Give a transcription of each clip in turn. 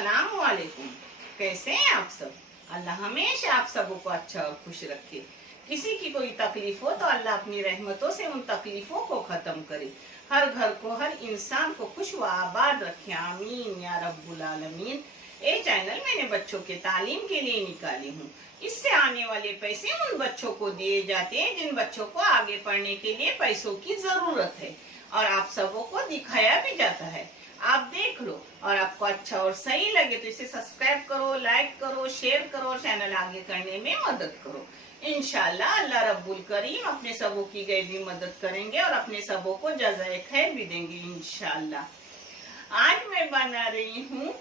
अस्सलाम वालेकुम। कैसे हैं आप सब? अल्लाह हमेशा आप सबों को अच्छा और खुश रखे। किसी की कोई तकलीफ हो तो अल्लाह अपनी रहमतों से उन तकलीफों को खत्म करे। हर घर को, हर इंसान को खुश व आबाद रखे। आमीन या रब्बुल आलमीन। ये चैनल मैंने बच्चों के तालीम के लिए निकाली हूँ। इससे आने वाले पैसे उन बच्चों को दिए जाते हैं जिन बच्चों को आगे पढ़ने के लिए पैसों की जरूरत है, और आप सबों को दिखाया भी जाता है। आप देख लो, और आपको अच्छा और सही लगे तो इसे सब्सक्राइब करो, लाइक करो, शेयर करो, चैनल आगे करने में मदद करो। इंशाल्लाह अल्लाह रब्बुल करीम अपने सबों की गई भी मदद करेंगे और अपने सबों को जज़ाए खैर भी देंगे इंशाल्लाह। आज मैं बना रही हूँ,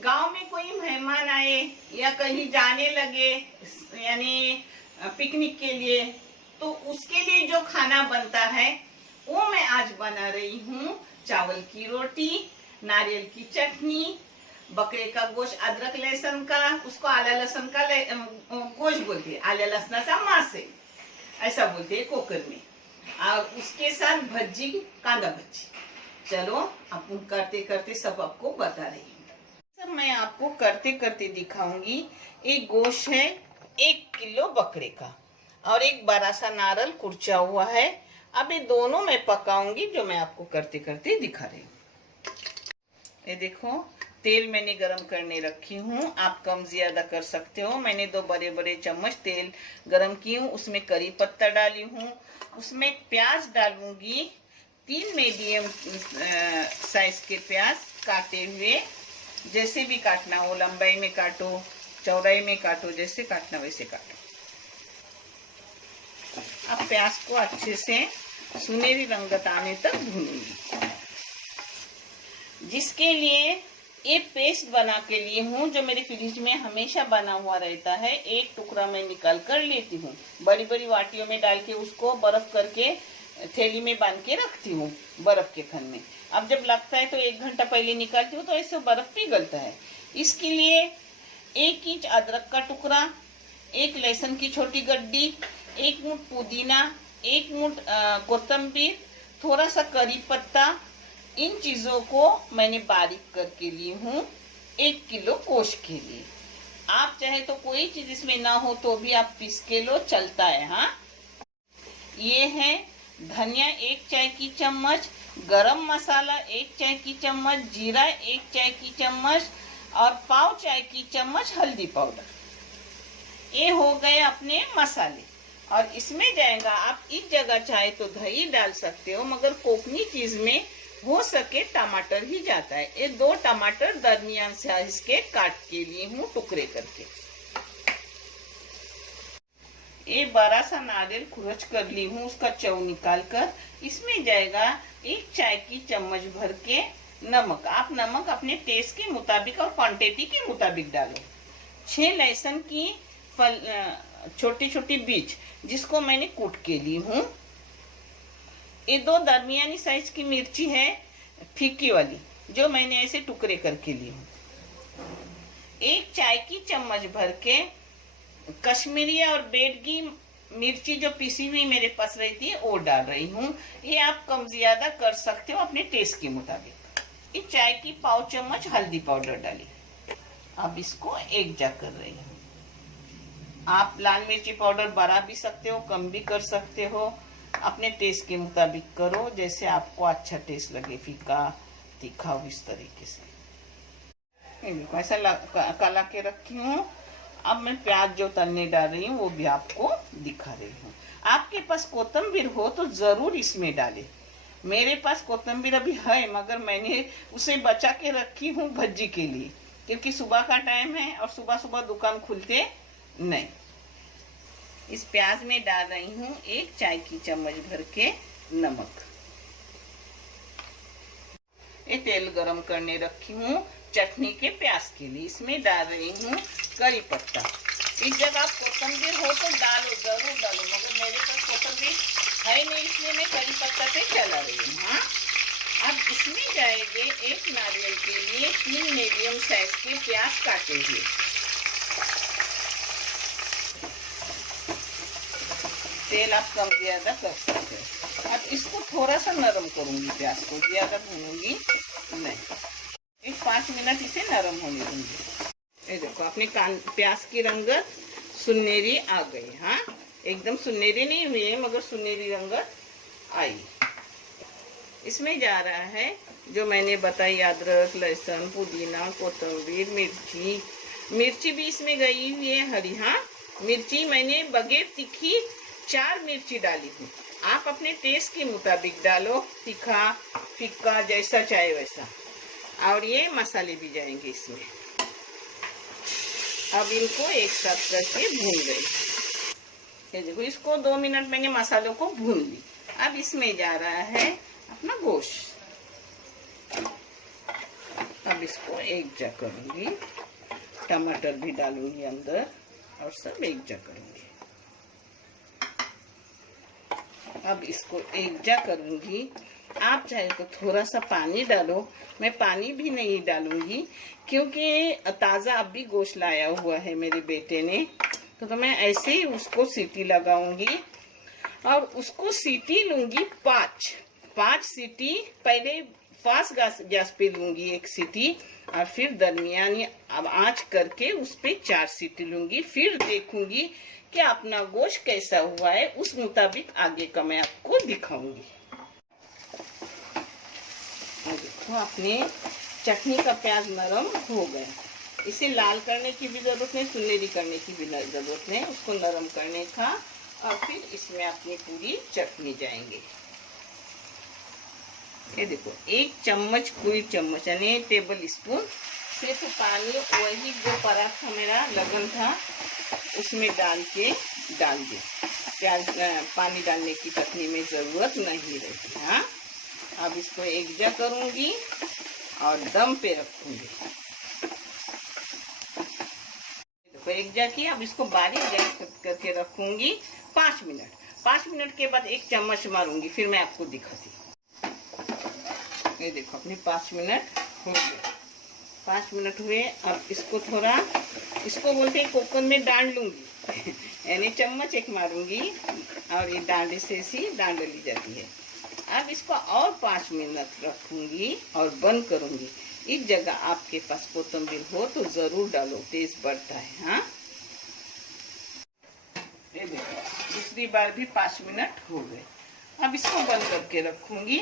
गांव में कोई मेहमान आए या कहीं जाने लगे यानी पिकनिक के लिए, तो उसके लिए जो खाना बनता है वो मैं आज बना रही हूँ। चावल की रोटी, नारियल की चटनी, बकरे का गोश्त, अदरक लहसुन का, उसको आला लहसुन का गोश्त बोलते हैं, आला लहसुन सा मासे ऐसा बोलते हैं कोकर में, और उसके साथ भज्जी, कांदा भज्जी। चलो अपन करते करते सब आपको बता रही हूँ। सब मैं आपको करते करते दिखाऊंगी। एक गोश्त है 1 किलो बकरे का, और एक बड़ा सा नारियल कुरचा हुआ है। अब ये दोनों मैं पकाऊंगी, जो मैं आपको करते करते दिखा रही हूँ। ये देखो, तेल मैंने गरम करने रखी हूँ, आप कम ज्यादा कर सकते हो। मैंने 2 बड़े बड़े चम्मच तेल गरम की हूँ, उसमें करी पत्ता डाली हूँ, उसमें प्याज डालूंगी, 3 मीडियम साइज के प्याज काटे हुए। जैसे भी काटना हो, लंबाई में काटो, चौड़ाई में काटो, जैसे काटना वैसे काटो। अब प्याज को अच्छे से सुनहरी रंगत आने तक भूनूंगी, जिसके लिए ये पेस्ट बना के लिए हूँ, जो मेरे फ्रिज में हमेशा बना हुआ रहता है। एक टुकड़ा मैं निकाल कर लेती हूँ, बड़ी बड़ी वाटियों में डाल के उसको बर्फ करके थैली में बांध के रखती हूँ बर्फ के खन में। अब जब लगता है तो 1 घंटा पहले निकालती हूँ, तो ऐसे बर्फ पिघलता है। इसके लिए 1 इंच अदरक का टुकड़ा, 1 लहसुन की छोटी गड्डी, 1 मुठ पुदीना, 1 मुठ कोतंबीर, थोड़ा सा करी पत्ता, इन चीजों को मैंने बारीक करके ली हूँ 1 किलो गोश्त के लिए। आप चाहे तो कोई चीज इसमें ना हो तो भी आप पीस के लो, चलता है। हाँ, ये है धनिया 1 चाय की चम्मच, गरम मसाला 1 चाय की चम्मच, जीरा 1 चाय की चम्मच, और पाव चाय की चम्मच हल्दी पाउडर। ये हो गए अपने मसाले। और इसमें जाएगा, आप इस जगह चाहे तो दही डाल सकते हो, मगर कोकनी चीज में हो सके टमाटर ही जाता है। ये 2 टमाटर दरमियान साइज के काट के लिए हूँ, टुकड़े करके। ये बड़ा सा नारियल खुरच कर ली हूँ, उसका चौ निकाल कर। इसमें जाएगा 1 चाय की चम्मच भर के नमक। आप नमक अपने टेस्ट के मुताबिक और क्वांटिटी के मुताबिक डालो। 6 लहसुन की छोटी छोटी बीज, जिसको मैंने कूट के ली हूँ। ये 2 दरमियानी साइज की मिर्ची है, फीकी वाली, जो मैंने ऐसे टुकड़े करके ली हूँ। 1 चाय की चम्मच भर के कश्मीरी और बेडगी मिर्ची, जो पिसी हुई मेरे पास रहती है, वो डाल रही हूँ। ये आप कम ज्यादा कर सकते हो अपने टेस्ट के मुताबिक। इस चाय की पाव चम्मच हल्दी पाउडर डाली। अब इसको एक जा कर रही हूँ। आप लाल मिर्ची पाउडर बढ़ा भी सकते हो, कम भी कर सकते हो, अपने टेस्ट के मुताबिक करो, जैसे आपको अच्छा टेस्ट लगे, फीका तीखा, इस तरीके से। ऐसा काला के रखी हूँ। अब मैं प्याज जो तलने डाल रही हूँ वो भी आपको दिखा रही हूँ। आपके पास कोतंबीर हो तो जरूर इसमें डालें। मेरे पास कोतंबीर अभी है, मगर मैंने उसे बचा के रखी हूँ भज्जी के लिए, क्योंकि सुबह का टाइम है और सुबह सुबह दुकान खुलते नहीं। इस प्याज में डाल रही हूँ 1 चाय की चम्मच भर के नमक। ये तेल गरम करने रखी हूँ चटनी के प्याज के लिए। इसमें डाल रही हूँ करी पत्ता। इस जगह आप कोतंबीर हो तो डालो, जरूर डालो, मगर मेरे पास कोतंबीर है नहीं, इसलिए मैं करी पत्ता पे चला रही हूँ। हाँ, अब इसमें जाएंगे 1 नारियल के लिए 3 मीडियम साइज के प्याज काटे हुए। तेल आप कम ज्यादा कर सकते हो। अब इसको थोड़ा सा नरम करूंगी, प्याज को ज्यादा भूनूंगी नहीं। 5 मिनट इसे नरम होने देंगे। ये देखो अपने प्याज की रंगत सुनहरी आ गई। हाँ, एकदम सुनहरी नहीं हुई है मगर सुनहरी रंगत आई। इसमें जा रहा है जो मैंने बताई, अदरक, लहसुन, पुदीना, कोतंबीर, मिर्ची भी इसमें गई हुई है हरी। हाँ, मिर्ची मैंने बगैर तीखी 4 मिर्ची डाली हूँ। आप अपने टेस्ट के मुताबिक डालो, तीखा फिक्का जैसा चाहे वैसा। और ये मसाले भी जाएंगे इसमें। अब इनको एक साथ करके भून गए। ये देखो, इसको 2 मिनट मैंने मसालों को भून ली। अब इसमें जा रहा है अपना गोश्त। अब इसको एक जगह करूंगी, टमाटर भी डालूंगी अंदर और सब एक जगह करूंगी। अब इसको एक जगह करूंगी। आप चाहे तो थोड़ा सा पानी डालो, मैं पानी भी नहीं डालूंगी क्योंकि ताज़ा अभी गोश्त लाया हुआ है मेरे बेटे ने, तो मैं ऐसे ही उसको सीटी लगाऊंगी और उसको सीटी लूंगी 5 सीटी। पहले फास्ट गैस पे लूंगी 1 सीटी और फिर दरमियानी अब आंच करके उस पे 4 सीटी लूंगी। फिर देखूंगी कि अपना गोश्त कैसा हुआ है, उस मुताबिक आगे का मैं आपको दिखाऊंगी। देखो अपने चटनी का प्याज नरम हो गया। इसे लाल करने की भी जरूरत नहीं, सुनहरी करने की भी जरूरत नहीं, उसको नरम करने का। और फिर इसमें अपनी पूरी चटनी जाएंगे। ये देखो 1 चम्मच, पूरी चम्मच यानी टेबल स्पून सिर्फ पानी, वही जो पराठा मेरा लगन था उसमें डाल दे। प्याज पानी डालने की चटनी में जरूरत नहीं रहती। हाँ, अब इसको एक जगह करूंगी और दम पे रखूंगी। देखो एक जगह की। अब इसको बारीक गैस करके रखूंगी 5 मिनट। 5 मिनट के बाद 1 चम्मच मारूंगी, फिर मैं आपको दिखाती। ये देखो अपने 5 मिनट हो गए। 5 मिनट हुए। अब इसको थोड़ा, इसको बोलते हैं कुकर में डांड लूंगी यानी चम्मच 1 मारूंगी और ये डांडे से सी डांड ली जाती है। अब इसको और 5 मिनट रखूंगी और बंद करूंगी। इस जगह आपके पास कोतंबीर हो तो जरूर डालो, टेस्ट बढ़ता है। हाँ, ये देखो दूसरी बार भी 5 मिनट हो गए। अब इसको बंद करके रखूंगी।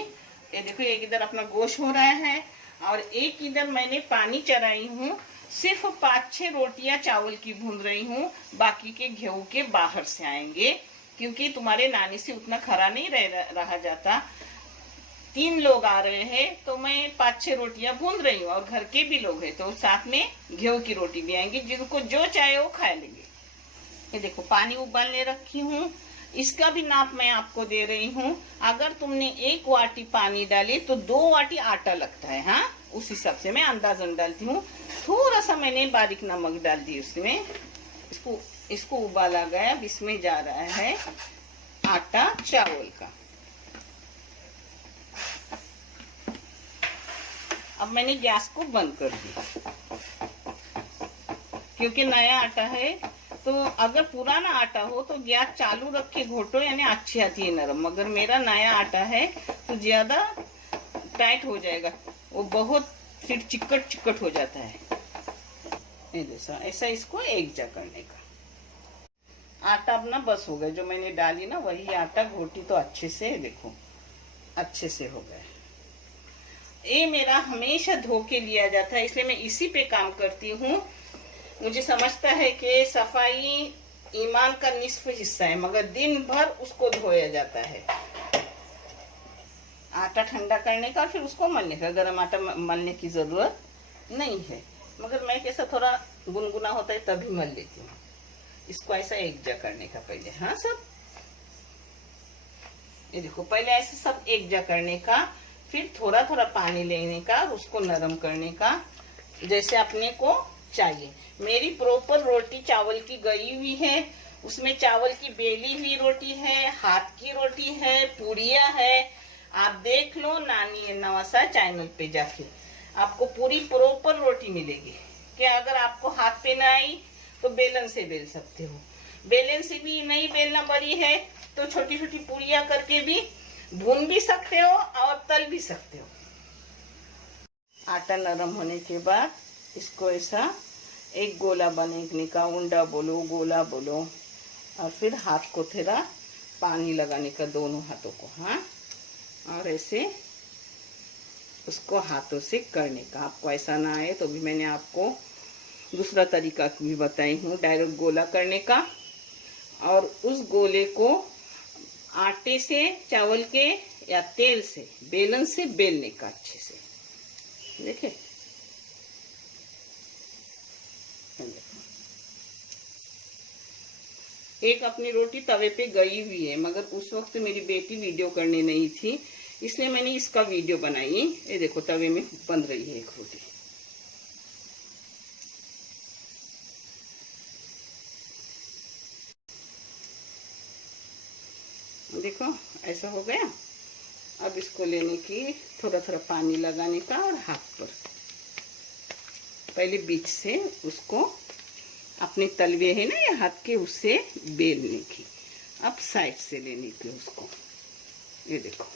ये देखो एक इधर अपना गोश्त हो रहा है और एक इधर मैंने पानी चढ़ाई हूँ। सिर्फ 5-6 रोटियां चावल की भून रही हूँ, बाकी के गेहूं के बाहर से आएंगे क्योंकि तुम्हारे नानी से उतना खरा नहीं रहा जाता। 3 लोग आ रहे हैं तो मैं 5-6 रोटियां भून रही हूँ और घर के भी लोग हैं तो साथ में गेहूं की रोटी भी आएंगी, जिनको जो चाहे वो खा लेंगे। ये देखो पानी उबालने रखी हूँ, इसका भी नाप मैं आपको दे रही हूँ। अगर तुमने 1 वाटी पानी डाली तो 2 वाटी आटा लगता है। हाँ, उस हिसाब से मैं अंदाजन डालती हूँ। थोड़ा सा मैंने बारीक नमक डाल दी उसमें। इसको उबाला गया। अब इसमें जा रहा है आटा चावल का। अब मैंने गैस को बंद कर दिया क्योंकि नया आटा है, तो अगर पुराना आटा हो तो गैस चालू रख के घोटो यानी अच्छी आती है नरम। मगर मेरा नया आटा है तो ज्यादा टाइट हो जाएगा, वो बहुत फिर चिकट हो जाता है। ऐसा इसको एक जगह करने का। आटा अपना बस हो गया, जो मैंने डाली ना वही आटा घोटी तो अच्छे से, देखो अच्छे से हो गया। ये मेरा हमेशा धो के लिया जाता है, इसलिए मैं इसी पे काम करती हूँ। मुझे समझता है कि सफाई ईमान का निस्फ हिस्सा है, मगर दिन भर उसको धोया जाता है। आटा ठंडा करने का फिर उसको मलने का, गरम आटा मलने की जरूरत नहीं है, मगर मैं कैसा थोड़ा गुनगुना होता है तभी मल लेती हूँ। इसको ऐसा एक जगह करने का पहले। हाँ, सब ये देखो पहले ऐसे सब एक जगह करने का, फिर थोड़ा थोड़ा पानी लेने का, उसको नरम करने का जैसे अपने को चाहिए। मेरी प्रॉपर रोटी चावल की गई हुई है, उसमें चावल की बेली हुई रोटी है, हाथ की रोटी है, पूड़िया है। आप देख लो नानी नवासा चैनल पे जाके, आपको पूरी प्रॉपर रोटी मिलेगी। कि अगर आपको हाथ पे ना आई तो बेलन से बेल सकते हो, बेलन से भी नहीं बेलना बड़ी है तो छोटी छोटी पूड़िया करके भी भून भी सकते हो और तल भी सकते हो। आटा नरम होने के बाद इसको ऐसा एक गोला बनाने का, उंडा बोलो गोला बोलो, और फिर हाथ को थोड़ा पानी लगाने का दोनों हाथों को, हाँ, और ऐसे उसको हाथों से करने का। आपको ऐसा ना आए तो भी मैंने आपको दूसरा तरीका भी बताई हूँ, डायरेक्ट गोला करने का, और उस गोले को आटे से, चावल के या तेल से, बेलन से बेलने का अच्छे से। देखिए, एक अपनी रोटी तवे पे गई हुई है, मगर उस वक्त मेरी बेटी वीडियो करने नहीं थी, इसलिए मैंने इसका वीडियो बनाई। ये देखो तवे में बन रही है एक रोटी। देखो ऐसा हो गया। अब इसको लेने की, थोड़ा थोड़ा पानी लगाने का और हाथ पर पहले बीच से उसको अपने तलवे है ना ये हाथ के, उससे बेलने की। अब साइड से लेने की उसको, ये देखो।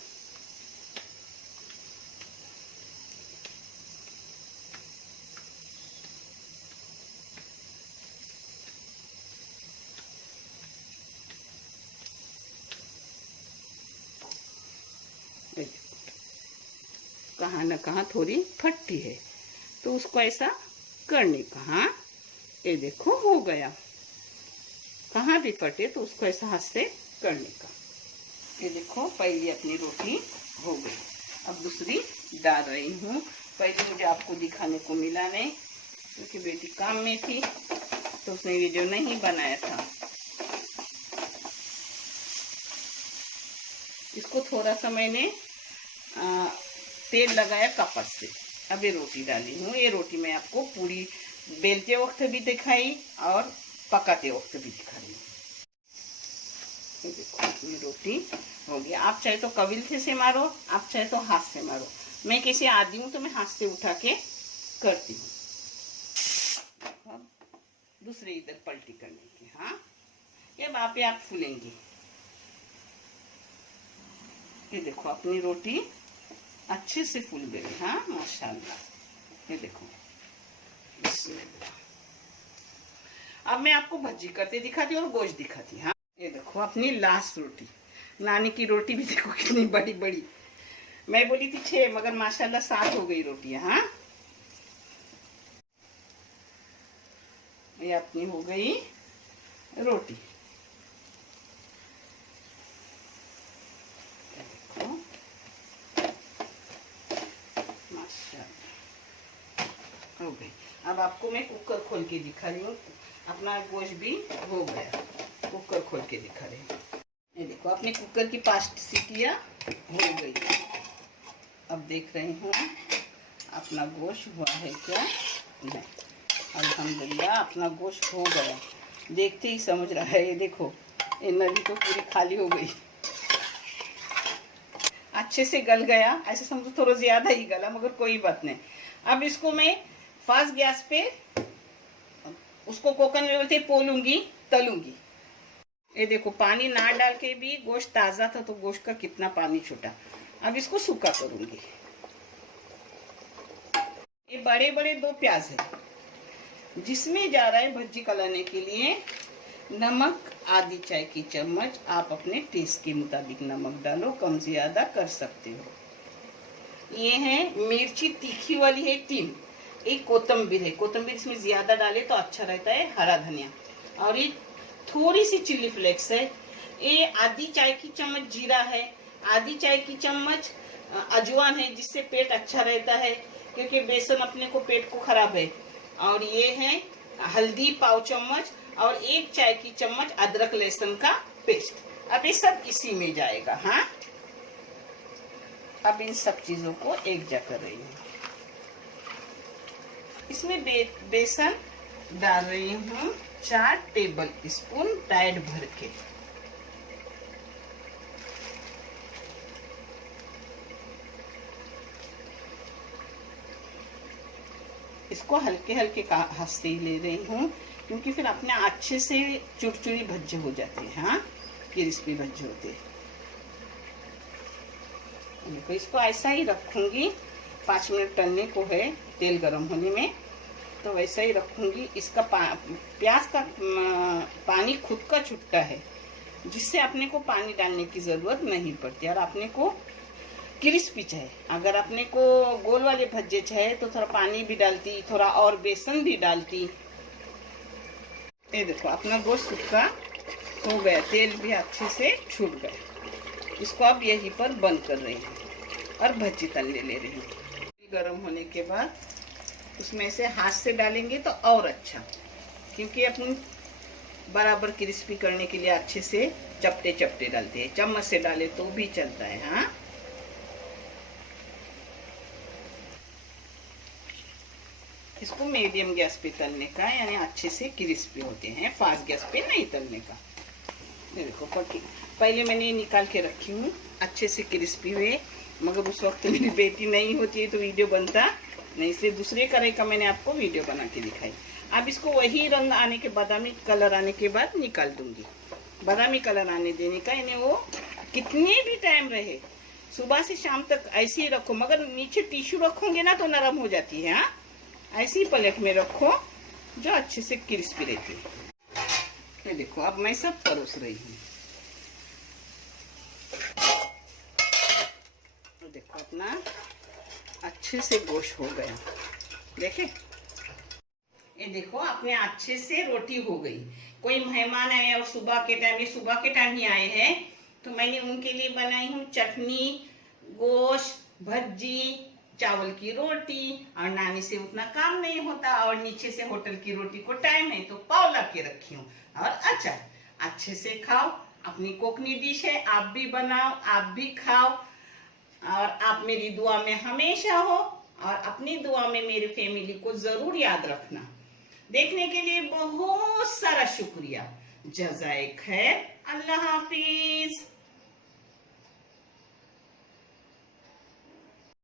कहाँ न कहाँ थोड़ी फटती है, तो उसको ऐसा करने का। हाँ, ये देखो हो गया। कहाँ भी फटे तो उसको ऐसा हाथ से करने का। ये देखो पहली अपनी रोटी हो गई। अब दूसरी डाल रही हूँ। पहले मुझे आपको दिखाने को मिला नहीं, क्योंकि बेटी काम में थी तो उसने वीडियो नहीं बनाया था। इसको थोड़ा सा मैंने तेल लगाया कपस से। अब ये रोटी डाली हूँ। ये रोटी मैं आपको पूरी बेलते वक्त भी दिखाई और पकाते वक्त भी दिखा रही हूँ। ये देखो ये रोटी हो गया। आप चाहे तो कविल से मारो, आप चाहे तो हाथ से मारो। मैं कैसे आदि हूँ तो मैं हाथ से उठा के करती हूँ। अब दूसरे इधर पलटी करने की। हाँ, ये आप फूलेंगी। ये देखो अपनी रोटी अच्छे से फूल गई। हाँ माशाल्लाह। ये देखो, अब मैं आपको भज्जी करते दिखाती और गोश्त दिखाती। हाँ, ये देखो अपनी लास्ट रोटी। नानी की रोटी भी देखो कितनी बड़ी बड़ी। मैं बोली थी 6, मगर माशाल्लाह 7 हो गई रोटियां। हाँ, ये अपनी हो गई रोटी। हो गई। अब आपको मैं कुकर खोल के दिखा रही हूँ। अपना गोश्त भी हो गया, कुकर खोल के दिखा रही हूँ। ये देखो अपने कुकर की 5 सीटियाँ हो गई। अब देख रही हूँ अपना गोश्त हुआ है क्या नहीं। अल्हम्दुलिल्लाह अपना गोश्त हो गया, देखते ही समझ रहा है। ये देखो ये नली तो पूरी खाली हो गई, अच्छे से गल गया। ऐसे समझो थोड़ा ज्यादा ही गला, मगर कोई बात नहीं। अब इसको मैं फास्ट गैस पे, उसको कोकन में बोलते पोलूंगी, तलूंगी। ये देखो पानी ना डाल के भी, गोश्त ताजा था तो गोश्त का कितना पानी छूटा। अब इसको सूखा करूंगी। ये बड़े बड़े 2 प्याज है, जिसमें जा रहा है भज्जी कलाने के लिए नमक आधी चाय की चम्मच। आप अपने टेस्ट के मुताबिक नमक डालो, कम ज्यादा कर सकते हो। ये है मिर्ची तीखी वाली है 3। एक कोतंबीर है, कोतंबीर इसमें ज्यादा डाले तो अच्छा रहता है, हरा धनिया। और ये थोड़ी सी चिल्ली फ्लेक्स है। ये आधी चाय की चम्मच जीरा है, आधी चाय की चम्मच अजवान है, जिससे पेट अच्छा रहता है, क्योंकि बेसन अपने को पेट को खराब है। और ये है हल्दी पाव चम्मच, और 1 चाय की चम्मच अदरक लहसुन का पेस्ट। अब ये सब इसी में जाएगा। हाँ, अब इन सब चीजों को एक जगह कर रही हूँ। इसमें बेसन डाल रही हूँ 4 टेबल स्पून टाइट भर के। इसको हल्के हल्के हाथ से ही ले रही हूँ, क्योंकि फिर अपने अच्छे से चुरचुरी भज्जे हो जाते हैं। हाँ, क्रिस्पी भज्जे होते हैं। देखो इसको ऐसा ही रखूंगी 5 मिनट तलने को है तेल गरम होने में, तो वैसा ही रखूँगी। इसका प्याज का पानी खुद का छुट्टा है, जिससे अपने को पानी डालने की ज़रूरत नहीं पड़ती। और अपने को क्रिस्पी चाहे, अगर अपने को गोल वाले भज्जे चाहे तो थोड़ा पानी भी डालती, थोड़ा और बेसन भी डालती। ये देखो अपना गोश्त सूखा हो गया, तेल भी अच्छे से छूट गया। इसको अब यहीं पर बंद कर रही हूँ और भज्जी तलने ले रही हूँ। गरम होने के बाद उसमें से हाथ से डालेंगे तो और अच्छा, क्योंकि अपन बराबर क्रिस्पी करने के लिए अच्छे से चपटे चपटे डालते हैं। चम्मच से डाले तो भी चलता है। हाँ, इसको मीडियम गैस पे तलने का, यानी अच्छे से क्रिस्पी होते हैं, फास्ट गैस पे नहीं तलने का। ये देखो पहले मैंने निकाल के रखी हूँ, अच्छे से क्रिस्पी हुए, मगर उस वक्त मेरी बेटी नहीं होती है तो वीडियो बनता नहीं, इसलिए दूसरे कढ़ाई का मैंने आपको वीडियो बना के दिखाई। अब इसको वही रंग आने के, बादामी कलर आने के बाद निकाल दूंगी। बादामी कलर आने देने का, यानी वो कितने भी टाइम रहे, सुबह से शाम तक ऐसे ही रखो, मगर नीचे टिश्यू रखोगे ना तो नरम हो जाती है। हाँ, ऐसी प्लेट में रखो जो अच्छे से क्रिस्पी रहती है। ये देखो अब मैं सब परोस रही हूँ। देखो अपना अच्छे से गोश्त हो गया, देखे। ये देखो अपने अच्छे से रोटी हो गई। कोई मेहमान आए और सुबह के टाइम ही आए हैं, तो मैंने उनके लिए बनाई हूँ चटनी, गोश्त, भज्जी, चावल की रोटी। और नानी से उतना काम नहीं होता, और नीचे से होटल की रोटी को टाइम है तो पाव ला के रखी हूँ, और अचार। अच्छे से खाओ, अपनी कोकनी डिश है, आप भी बनाओ, आप भी खाओ। और आप मेरी दुआ में हमेशा हो, और अपनी दुआ में मेरी फैमिली को जरूर याद रखना। देखने के लिए बहुत सारा शुक्रिया। जज़ाए खैर, अल्लाह हाफिज।